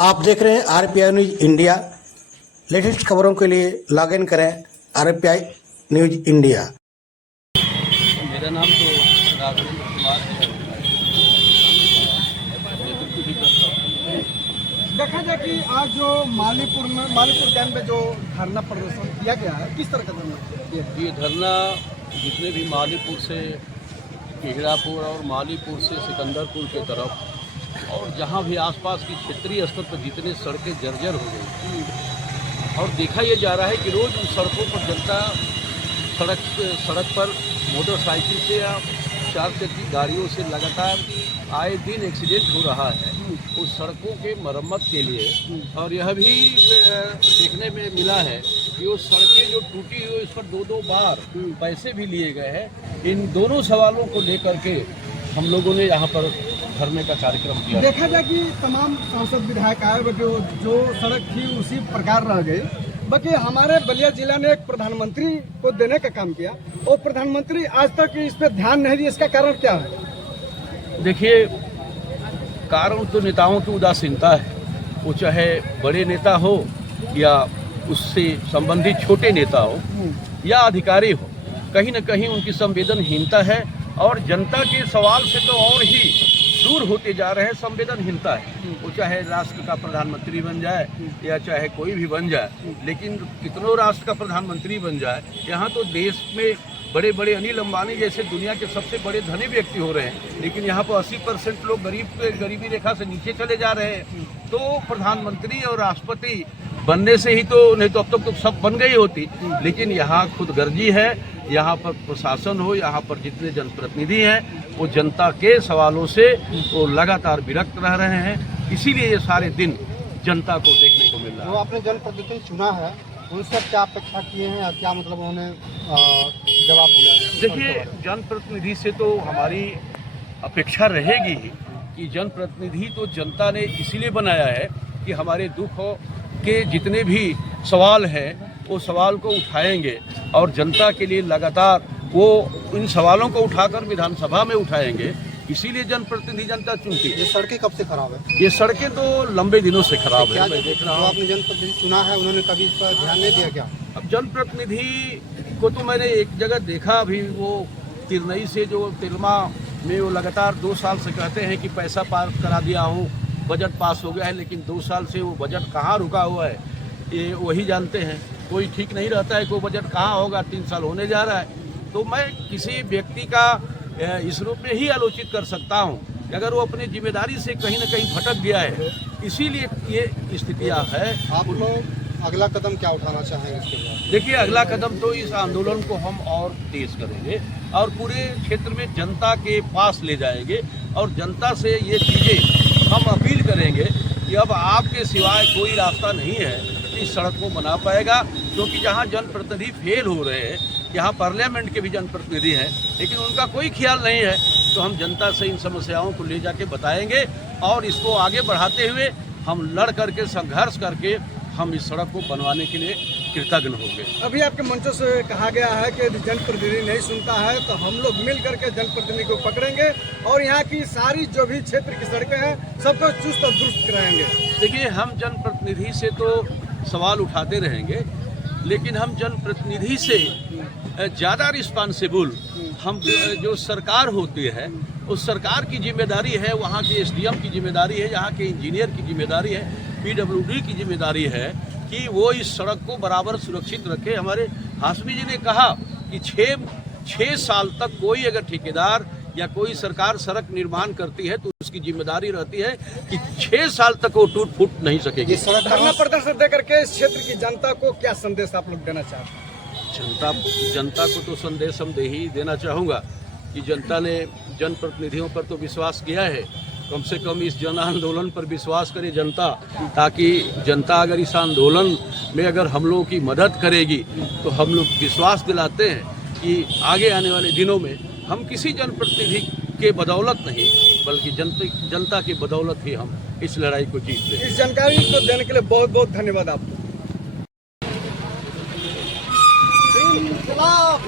आप देख रहे हैं आरपीआई न्यूज इंडिया। लेटेस्ट खबरों के लिए लॉग इन करें आरपीआई न्यूज इंडिया। मेरा नाम तो राघवेंद्र कुमार है, नेतृत्व भी करता हूँ। देखा जाए कि आज जो मालीपुर कैंप में जो धरना प्रदर्शन किया गया है, किस तरह का धरना किया गया? ये धरना जितने भी मालीपुर से केहड़ापुर और मालीपुर से सिकंदरपुर के तरफ और जहाँ भी आसपास की क्षेत्रीय स्तर पर जितने सड़कें जर्जर हो गई और देखा ये जा रहा है कि रोज़ उन सड़कों पर जनता सड़क पर मोटरसाइकिल से या 4 चक्की गाड़ियों से लगातार आए दिन एक्सीडेंट हो रहा है उस सड़कों के मरम्मत के लिए। और यह भी देखने में मिला है कि वो सड़कें जो टूटी हुई उस पर 2-2 बार पैसे भी लिए गए हैं। इन दोनों सवालों को लेकर के हम लोगों ने यहाँ पर धरने का कार्यक्रम किया। देखा जाए कि तमाम सांसद विधायक आए बल्कि जो सड़क थी उसी प्रकार रह गई, बल्कि हमारे बलिया जिला ने एक प्रधानमंत्री को देने का काम किया और प्रधानमंत्री आज तक इस पर ध्यान नहीं दिया। इसका कारण क्या है? देखिए, कारण तो नेताओं की उदासीनता है, वो चाहे बड़े नेता हो या उससे संबंधित छोटे नेता हो या अधिकारी हो, कहीं न कहीं उनकी संवेदनहीनता है और जनता के सवाल से तो और ही दूर होते जा रहे हैं। संवेदनहीनता है, वो चाहे राष्ट्र का प्रधानमंत्री बन जाए या चाहे कोई भी बन जाए, लेकिन कितनों राष्ट्र का प्रधानमंत्री बन जाए, यहाँ तो देश में बड़े बड़े अनिल अंबानी जैसे दुनिया के सबसे बड़े धनी व्यक्ति हो रहे हैं, लेकिन यहाँ पर 80% लोग गरीबी रेखा से नीचे चले जा रहे हैं। तो प्रधानमंत्री और राष्ट्रपति बनने से ही तो, नहीं तो अब तक तो सब बन गई होती, लेकिन यहाँ खुदगर्जी है। यहाँ पर प्रशासन हो, यहाँ पर जितने जनप्रतिनिधि हैं वो जनता के सवालों से वो लगातार विरक्त रह रहे हैं, इसीलिए ये सारे दिन जनता को देखने को मिल रहा है। जो आपने जनप्रतिनिधि चुना है उनसे क्या अपेक्षा किए हैं और क्या मतलब उन्होंने जवाब दिया? देखिए, जनप्रतिनिधि से तो हमारी अपेक्षा रहेगी कि जनप्रतिनिधि तो जनता ने इसीलिए बनाया है कि हमारे दुख के जितने भी सवाल हैं वो सवाल को उठाएंगे और जनता के लिए लगातार वो इन सवालों को उठाकर विधानसभा में उठाएंगे, इसीलिए जनप्रतिनिधि जनता चुनती है। ये सड़कें कब से खराब है? ये सड़कें तो लंबे दिनों से खराब है, मैं देख रहा हूँ। आपने जनप्रतिनिधि चुना है, उन्होंने कभी इस पर ध्यान नहीं दिया क्या? अब जनप्रतिनिधि को तो मैंने एक जगह देखा, अभी वो तिरनई से जो तिलमा में वो लगातार 2 साल से कहते हैं कि पैसा पास करा दिया हूँ, बजट पास हो गया है, लेकिन 2 साल से वो बजट कहाँ रुका हुआ है ये वही जानते हैं। कोई ठीक नहीं रहता है, कोई बजट कहाँ होगा, 3 साल होने जा रहा है। तो मैं किसी व्यक्ति का इस रूप में ही आलोचित कर सकता हूँ कि अगर वो अपनी जिम्मेदारी से कहीं न कहीं भटक गया है, इसीलिए ये स्थितियाँ है। आप लोग अगला कदम क्या उठाना चाहेंगे इसके लिए? देखिए, अगला कदम तो इस आंदोलन को हम और तेज करेंगे और पूरे क्षेत्र में जनता के पास ले जाएंगे और जनता से ये चीज़ें हम अपील करेंगे कि अब आपके सिवाय कोई रास्ता नहीं है इस सड़क को बना पाएगा, क्योंकि जहाँ जनप्रतिनिधि फेल हो रहे हैं, यहाँ पार्लियामेंट के भी जनप्रतिनिधि हैं, लेकिन उनका कोई ख्याल नहीं है। तो हम जनता से इन समस्याओं को ले जाके बताएंगे और इसको आगे बढ़ाते हुए हम लड़ करके संघर्ष करके हम इस सड़क को बनवाने के लिए कृतज्ञ होंगे। अभी आपके मंचों से कहा गया है कि जनप्रतिनिधि नहीं सुनता है तो हम लोग मिल करके जनप्रतिनिधि को पकड़ेंगे और यहाँ की सारी जो भी क्षेत्र की सड़कें हैं सबको चुस्त और दुरुस्त कराएंगे। देखिए, हम जनप्रतिनिधि से तो सवाल उठाते रहेंगे, लेकिन हम जनप्रतिनिधि से ज़्यादा रिस्पॉन्सिबल हम जो सरकार होती है उस सरकार की जिम्मेदारी है, वहाँ के एसडीएम की जिम्मेदारी है, यहाँ के इंजीनियर की जिम्मेदारी है, पीडब्ल्यूडी की जिम्मेदारी है कि वो इस सड़क को बराबर सुरक्षित रखे। हमारे हाशमी जी ने कहा कि 6 साल तक कोई अगर ठेकेदार या कोई सरकार सड़क निर्माण करती है तो उसकी जिम्मेदारी रहती है कि 6 साल तक वो टूट फूट नहीं सकेगी। धरना प्रदर्शन देकर के इस क्षेत्र की जनता को क्या संदेश आप लोग देना चाहते हैं? जनता को तो संदेश हम ही देना चाहूँगा कि जनता ने जनप्रतिनिधियों पर तो विश्वास किया है, कम से कम इस जन आंदोलन पर विश्वास करे जनता, ताकि जनता अगर इस आंदोलन में अगर हम लोगों की मदद करेगी तो हम लोग विश्वास दिलाते हैं कि आगे आने वाले दिनों में हम किसी जनप्रतिनिधि के बदौलत नहीं बल्कि जनता की बदौलत ही हम इस लड़ाई को जीत लेंगे। इस जानकारी को देने के लिए बहुत बहुत धन्यवाद आपको। इंकलाब,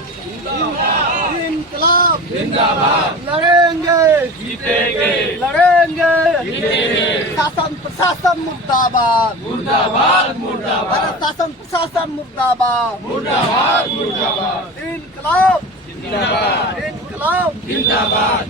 इंकलाब। लड़ेंगे जीतेंगे, लड़ेंगे जीतेंगे। शासन प्रशासन मुर्दाबाद, मुर्दाबाद मुर्दाबाद। अरे शासन प्रशासन मुर्दाबाद, मुर्दाबाद मुर्दाबाद। इनकलाब जिंदाबाद, इनकलाब जिंदाबाद।